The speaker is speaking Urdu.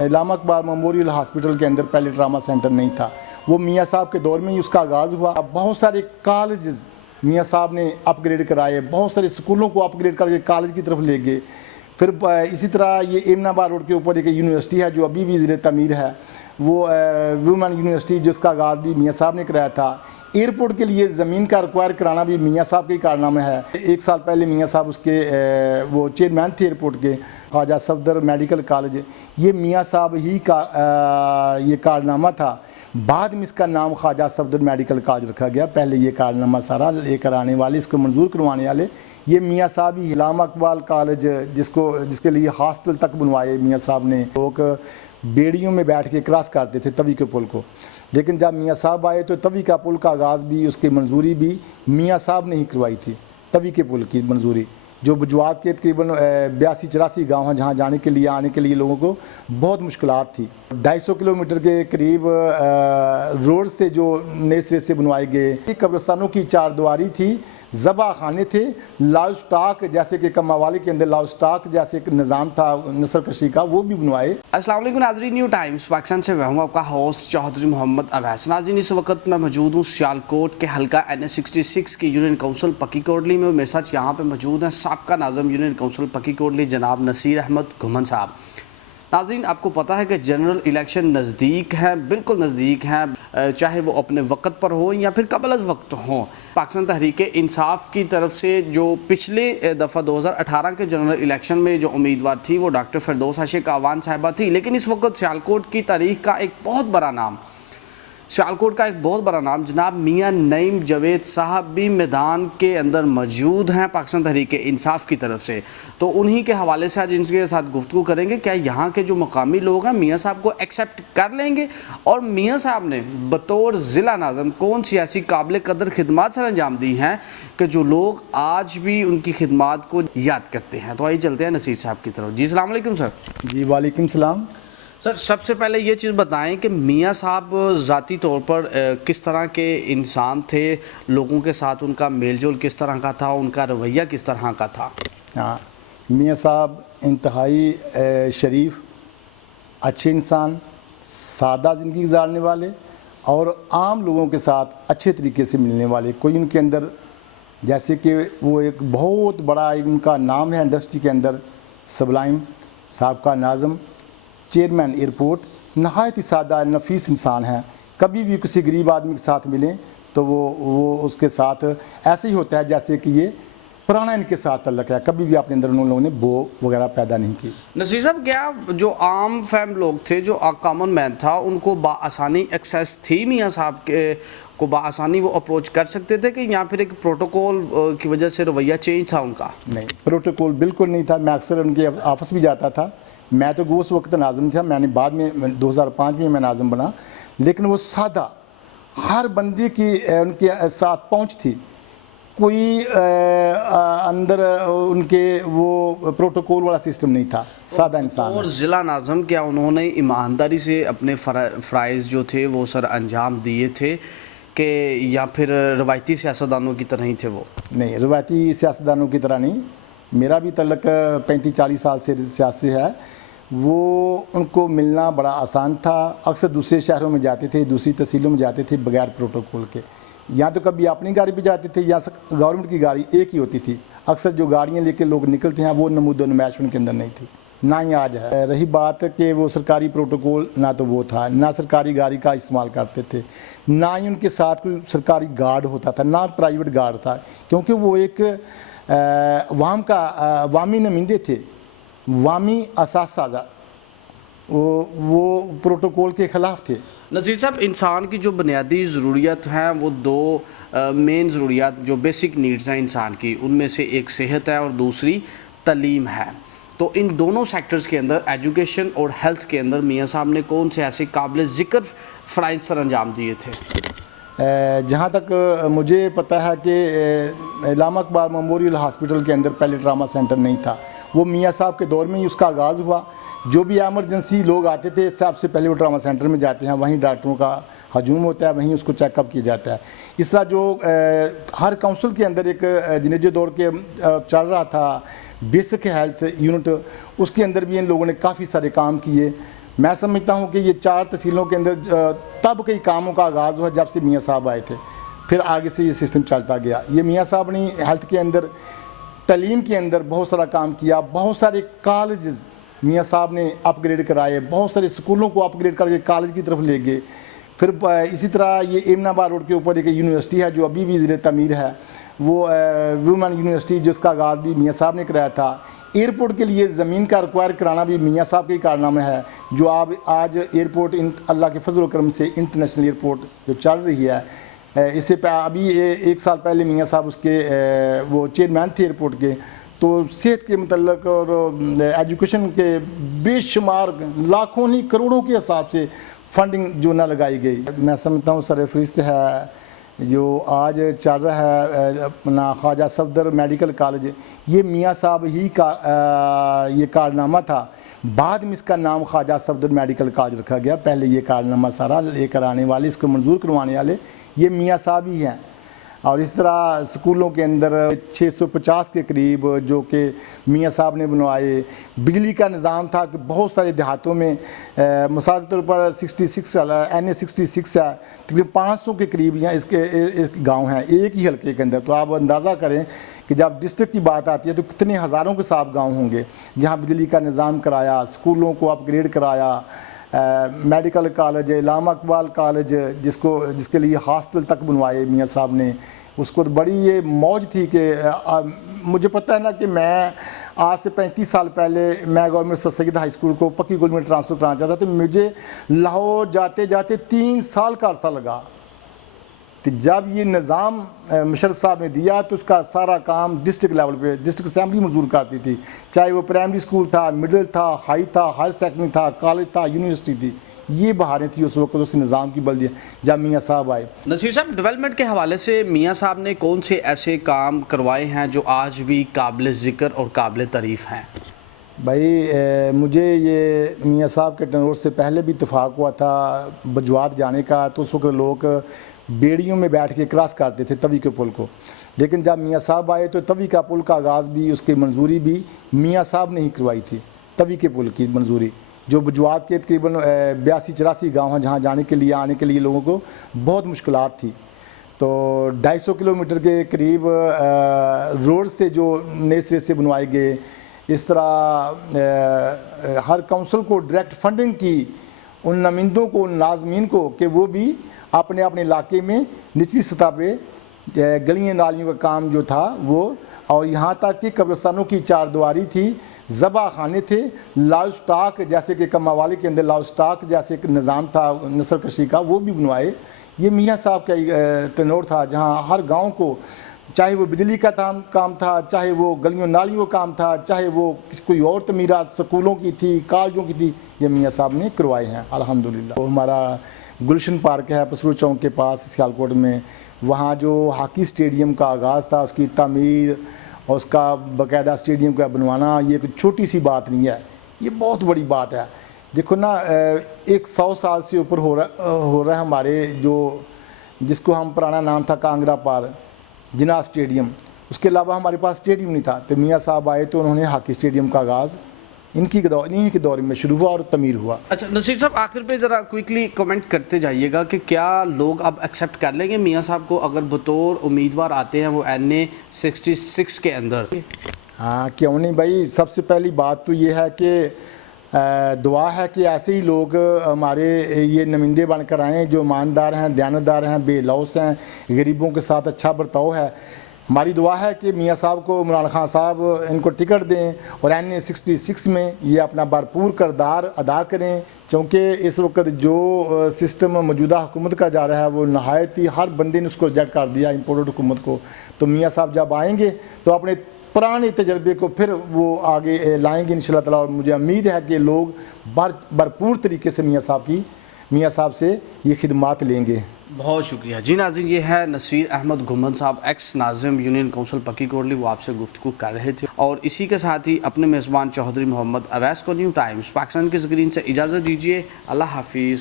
علامہ اقبال میموریل ہاسپٹل کے اندر پہلے ٹراما سینٹر نہیں تھا، وہ میاں صاحب کے دور میں ہی اس کا آغاز ہوا۔ بہت سارے کالجز میاں صاحب نے اپ گریڈ کرائے، بہت سارے اسکولوں کو اپ گریڈ کر کے کالج کی طرف لے گئے۔ پھر اسی طرح یہ ایمن آباد روڈ کے اوپر ایک یونیورسٹی ہے جو ابھی بھی زیر تعمیر ہے، وہ وومن یونیورسٹی، جس کا آغاز بھی میاں صاحب نے کرایا تھا۔ ایئرپورٹ کے لیے زمین کا ریکوائر کرانا بھی میاں صاحب کا ہی کارنامہ ہے۔ 1 سال پہلے میاں صاحب اس کے وہ چیئرمین تھے ایئرپورٹ کے۔ خواجہ صفدر میڈیکل کالج، یہ میاں صاحب ہی کا یہ کارنامہ تھا۔ بعد میں اس کا نام خواجہ صفدر میڈیکل کالج رکھا گیا۔ پہلے یہ کارنامہ سارا لے کر آنے والے، اس کو منظور کروانے والے یہ میاں صاحب ہی۔ علامہ اقبال کالج جس کے لیے ہاسٹل تک بنوائے میاں صاحب نے، لوگ بیڑیوں میں بیٹھ کے کراس کرتے تھے توی کے پل کو، لیکن جب میاں صاحب آئے تو توی کا پل کا آغاز بھی، اس کی منظوری بھی میاں صاحب نے ہی کروائی تھی۔ توی کے پل کی منظوری جو بجوات کے تقریباً 82-84 گاؤں ہیں، جہاں جانے کے لیے آنے کے لیے لوگوں کو بہت مشکلات تھی۔ 250 کلومیٹر کے قریب روڈز تھے جو نئے سرے سے بنوائے گئے۔ قبرستانوں کی 4 دیواری تھی، ذبح خانے تھے، لاؤ سٹاک جیسے کہ کماوالی کے اندر لاؤ سٹاک جیسے ایک نظام تھا نسل کشی کا، وہ بھی بنوائے۔ السلام علیکم ناظرین، نیو ٹائمز پاکستان سے میں ہوں آپ کا ہوسٹ چوہدری محمد اویس۔ ناظرین، اس وقت میں موجود ہوں سیالکوٹ کے حلقہ NH66 کی یونین کونسل پکی کوٹلی میں، اور میرے ساتھ یہاں پہ موجود ہیں سابقہ ناظم یونین کونسل پکی کوٹلی جناب نصیر احمد گھمن صاحب۔ ناظرین، آپ کو پتہ ہے کہ جنرل الیکشن نزدیک ہیں، بالکل نزدیک ہیں، چاہے وہ اپنے وقت پر ہوں یا پھر قبل از وقت ہوں۔ پاکستان تحریک انصاف کی طرف سے جو پچھلے دفعہ 2018 کے جنرل الیکشن میں جو امیدوار تھی وہ ڈاکٹر فردوس عاشق اعوان صاحبہ تھی، لیکن اس وقت سیالکوٹ کی تاریخ کا ایک بہت بڑا نام جناب میاں نعیم جاوید صاحب بھی میدان کے اندر موجود ہیں پاکستان تحریک انصاف کی طرف سے۔ تو انہی کے حوالے سے آج ان کے ساتھ گفتگو کریں گے، کیا یہاں کے جو مقامی لوگ ہیں میاں صاحب کو ایکسیپٹ کر لیں گے، اور میاں صاحب نے بطور ضلع ناظم کون سی ایسی قابل قدر خدمات سر انجام دی ہیں کہ جو لوگ آج بھی ان کی خدمات کو یاد کرتے ہیں۔ تو آئیے چلتے ہیں نصیر صاحب کی طرف۔ جی السلام علیکم سر۔ جی وعلیکم السلام۔ سر، سب سے پہلے یہ چیز بتائیں کہ میاں صاحب ذاتی طور پر کس طرح کے انسان تھے، لوگوں کے ساتھ ان کا میل جول کس طرح کا تھا، ان کا رویہ کس طرح کا تھا؟ ہاں، میاں صاحب انتہائی شریف، اچھے انسان، سادہ زندگی گزارنے والے اور عام لوگوں کے ساتھ اچھے طریقے سے ملنے والے۔ کوئی ان کے اندر جیسے کہ وہ ایک بہت بڑا ان کا نام ہے انڈسٹری کے اندر، سبلائم صاحب کا ناظم، چیئرمین ایئرپورٹ، نہایت ہی سادہ نفیس انسان ہیں۔ کبھی بھی کسی غریب آدمی کے ساتھ ملیں تو وہ اس کے ساتھ ایسے ہی ہوتا ہے جیسے کہ یہ پرانا ان کے ساتھ تعلق ہے، کبھی بھی اپنے اندر ان لوگوں نے بو وغیرہ پیدا نہیں کی۔ نصیر صاحب، کیا جو عام فہم لوگ تھے، جو کامن مین تھا، ان کو بآسانی ایکسیس تھی میاں صاحب کے کو، بآسانی وہ اپروچ کر سکتے تھے کہ یا پھر ایک پروٹوکول کی وجہ سے رویہ چینج تھا ان کا؟ نہیں، پروٹوکول بالکل نہیں تھا۔ میں اکثر ان کے آفس بھی جاتا تھا۔ میں تو اس وقت ناظم تھا، میں نے بعد میں 2005 میں ناظم بنا، لیکن وہ سادہ، ہر بندے کی ان کے ساتھ پہنچ تھی۔ کوئی اندر ان کے وہ پروٹوکول والا سسٹم نہیں تھا، سادہ انسان۔ اور ضلع ناظم کیا انہوں نے ایمانداری سے اپنے فرائض جو تھے وہ سر انجام دیے تھے کہ یا پھر روایتی سیاستدانوں کی طرح ہی تھے وہ؟ نہیں، روایتی سیاستدانوں کی طرح نہیں۔ میرا بھی تعلق 35-40 سال سے سیاست سے ہے۔ وہ ان کو ملنا بڑا آسان تھا، اکثر دوسرے شہروں میں جاتے تھے، دوسری تحصیلوں میں جاتے تھے بغیر پروٹوکول کے، یا تو کبھی اپنی گاڑی پہ جاتے تھے یا گورنمنٹ کی گاڑی ایک ہی ہوتی تھی۔ اکثر جو گاڑیاں لے کے لوگ نکلتے ہیں وہ نمود و نمائش ان کے اندر نہیں تھی، نہ ہی آج ہے۔ رہی بات کہ وہ سرکاری پروٹوکول، نہ تو وہ تھا، نہ سرکاری گاڑی کا استعمال کرتے تھے، نہ ہی ان کے ساتھ کوئی سرکاری گارڈ ہوتا تھا، نہ پرائیویٹ گارڈ تھا، کیونکہ وہ ایک عوامی نمائندے تھے، عوامی اساس سازہ، وہ پروٹوکول کے خلاف تھے۔ نصیر صاحب، انسان کی جو بنیادی ضروریات ہیں وہ 2 مین ضروریات جو بیسک نیڈز ہیں انسان کی، ان میں سے ایک صحت ہے اور دوسری تعلیم ہے۔ تو ان دونوں سیکٹرز کے اندر، ایجوکیشن اور ہیلتھ کے اندر، میاں صاحب نے کون سے ایسے قابل ذکر فرائض سر انجام دیے تھے؟ جہاں تک مجھے پتہ ہے کہ علامہ اقبال میموریل ہاسپٹل کے اندر پہلے ٹراما سینٹر نہیں تھا، وہ میاں صاحب کے دور میں ہی اس کا آغاز ہوا۔ جو بھی ایمرجنسی لوگ آتے تھے سب سے پہلے وہ ٹراما سینٹر میں جاتے ہیں، وہیں ڈاکٹروں کا ہجوم ہوتا ہے، وہیں اس کو چیک اپ کیا جاتا ہے۔ اس طرح جو ہر کونسل کے اندر ایک جنیجے دور کے چل رہا تھا بیسک ہیلتھ یونٹ، اس کے اندر بھی ان لوگوں نے کافی سارے کام کیے۔ میں سمجھتا ہوں کہ یہ 4 تحصیلوں کے اندر تب کئی کاموں کا آغاز ہوا جب سے میاں صاحب آئے تھے، پھر آگے سے یہ سسٹم چلتا گیا۔ یہ میاں صاحب نے ہیلتھ کے اندر، تعلیم کے اندر بہت سارا کام کیا، بہت سارے کالجز میاں صاحب نے اپ گریڈ کرائے، بہت سارے اسکولوں کو اپ گریڈ کر کے کالج کی طرف لے گئے۔ پھر اسی طرح یہ ایمن آباد روڈ کے اوپر ایک یونیورسٹی ہے جو ابھی بھی زیر تعمیر ہے، وہ وومن یونیورسٹی، جس کا آغاز بھی میاں صاحب نے کرایا تھا۔ ایئرپورٹ کے لیے زمین کا ریکوائر کرانا بھی میاں صاحب کا ہی کارنامہ ہے، جو آج ایئرپورٹ اللہ کے فضل و کرم سے انٹرنیشنل ایئرپورٹ جو چل رہی ہے، اس سے ابھی 1 سال پہلے میاں صاحب اس کے وہ چیئرمین تھے ایئرپورٹ کے۔ تو صحت کے متعلق اور ایجوکیشن کے بے شمار لاکھوں نہیں کروڑوں کے حساب سے فنڈنگ جو نہ لگائی گئی۔ میں سمجھتا ہوں سرفہرست ہے جو آج چل رہا ہے اپنا خواجہ صفدر میڈیکل کالج، یہ میاں صاحب ہی کا یہ کارنامہ تھا۔ بعد میں اس کا نام خواجہ صفدر میڈیکل کالج رکھا گیا، پہلے یہ کارنامہ سارا لے کر آنے والے، اس کو منظور کروانے والے یہ میاں صاحب ہی ہیں۔ اور اس طرح اسکولوں کے اندر 650 کے قریب جو کہ میاں صاحب نے بنوائے۔ بجلی کا نظام تھا کہ بہت سارے دیہاتوں میں مثال کے طور پر 66 NA 66 ہے، تقریباً 500 کے قریب یہاں اس کے گاؤں ہیں ایک ہی حلقے کے اندر۔ تو آپ اندازہ کریں کہ جب ڈسٹرکٹ کی بات آتی ہے تو کتنے ہزاروں کے ساتھ گاؤں ہوں گے جہاں بجلی کا نظام کرایا، اسکولوں کو اپ گریڈ کرایا، میڈیکل کالج، علامہ اقبال کالج جس کے لیے ہاسٹل تک بنوائے میاں صاحب نے۔ اس کو بڑی یہ موج تھی کہ مجھے پتہ ہے نا کہ میں آج سے 35 سال پہلے میں گورنمنٹ سر سید ہائی اسکول کو پکی گول میں ٹرانسفر کرانا چاہتا تھا، تو مجھے لاہور جاتے جاتے 3 سال کا عرصہ لگا۔ تو جب یہ نظام مشرف صاحب نے دیا تو اس کا سارا کام ڈسٹرکٹ لیول پہ ڈسٹرکٹ اسمبلی منظور کرتی تھی، چاہے وہ پرائمری اسکول تھا، مڈل تھا، ہائی تھا، ہائر سیکنڈری تھا، کالج تھا، یونیورسٹی تھی۔ یہ بہاریں تھیں اس وقت اس نظام کی بلدی جب میاں صاحب آئے۔ نصیر صاحب، ڈیولپمنٹ کے حوالے سے میاں صاحب نے کون سے ایسے کام کروائے ہیں جو آج بھی قابل ذکر اور قابل تعریف ہیں؟ بھائی مجھے یہ میاں صاحب کے ٹرن اوور سے پہلے بھی اتفاق ہوا تھا بجوات جانے کا، تو اس وقت لوگ بیڑیوں میں بیٹھ کے کراس کرتے تھے توی کے پل کو، لیکن جب میاں صاحب آئے تو توی کا پل کا آغاز بھی، اس کی منظوری بھی میاں صاحب نے ہی کروائی تھی۔ توی کے پل کی منظوری جو بجوات کے تقریباً 82-84 گاؤں ہیں جہاں جانے کے لیے آنے کے لیے لوگوں کو بہت مشکلات تھی، تو 250 کلومیٹر کے قریب روڈ سے جو نئے سرے سے بنوائے گئے۔ اس طرح ہر کونسل کو ڈائریکٹ فنڈنگ کی ان نمائندوں کو، ان ناظمین کو، کہ وہ بھی اپنے اپنے علاقے میں نچلی سطح پہ گلیاں نالیوں کا کام جو تھا وہ، اور یہاں تک کہ قبرستانوں کی 4 دیواری تھی، ذبح خانے تھے، لاؤ سٹاک جیسے کہ کما والے کے اندر لاؤ سٹاک جیسے ایک نظام تھا نسل کشی کا، وہ بھی بنوائے۔ یہ میاں صاحب کا ٹینور تھا جہاں ہر گاؤں کو، چاہے وہ بجلی کا کام تھا، چاہے وہ گلیوں نالیوں کا کام تھا، چاہے وہ کوئی اور تعمیرات سکولوں کی تھی، کالجوں کی تھی، یہ میاں صاحب نے کروائے ہیں الحمدللہ۔ وہ ہمارا گلشن پارک ہے پسرو چوک کے پاس سیالکوٹ میں، وہاں جو ہاکی اسٹیڈیم کا آغاز تھا، اس کی تعمیر اور اس کا باقاعدہ اسٹیڈیم کا بنوانا یہ کوئی چھوٹی سی بات نہیں ہے، یہ بہت بڑی بات ہے۔ دیکھو نا، 100 سال سے اوپر ہو رہا ہے ہمارے جو، جس کو ہم پرانا نام تھا کانگرا پار جناح اسٹیڈیم، اس کے علاوہ ہمارے پاس اسٹیڈیم نہیں تھا، تو میاں صاحب آئے تو انہوں نے ہاکی اسٹیڈیم کا آغاز انہی کے دور میں شروع ہوا اور تعمیر ہوا۔ اچھا نصیر صاحب، آخر پہ ذرا کوئکلی کمنٹ کرتے جائیے گا کہ کیا لوگ اب ایکسیپٹ کر لیں گے میاں صاحب کو اگر بطور امیدوار آتے ہیں وہ NA 66 کے اندر؟ ہاں کیوں نہیں بھائی، سب سے پہلی بات تو یہ ہے کہ دعا ہے کہ ایسے ہی لوگ ہمارے یہ نمائندے بن کر آئیں جو ایماندار ہیں، دیانتدار ہیں، بے لوث ہیں، غریبوں کے ساتھ اچھا برتاؤ ہے۔ ہماری دعا ہے کہ میاں صاحب کو، عمران خان صاحب ان کو ٹکٹ دیں اور NA 66 میں یہ اپنا بھرپور کردار ادا کریں، چونکہ اس وقت جو سسٹم موجودہ حکومت کا جا رہا ہے وہ نہایت ہی ہر بندے نے اس کو ریجیکٹ کر دیا، امپورٹڈ حکومت کو۔ تو میاں صاحب جب آئیں گے تو اپنے پرانے تجربے کو پھر وہ آگے لائیں گے انشاءاللہ تعالیٰ، اور مجھے امید ہے کہ لوگ بھرپور طریقے سے میاں صاحب سے یہ خدمات لیں گے۔ بہت شکریہ جی ناظرین، یہ ہے نصیر احمد گھمن صاحب، ایکس ناظم یونین کونسل پکی کوٹلی، وہ آپ سے گفتگو کر رہے تھے، اور اسی کے ساتھ ہی اپنے میزبان چودھری محمد اویس کو نیو ٹائمز پاکستان کی اسکرین سے اجازت دیجیے۔ اللہ حافظ۔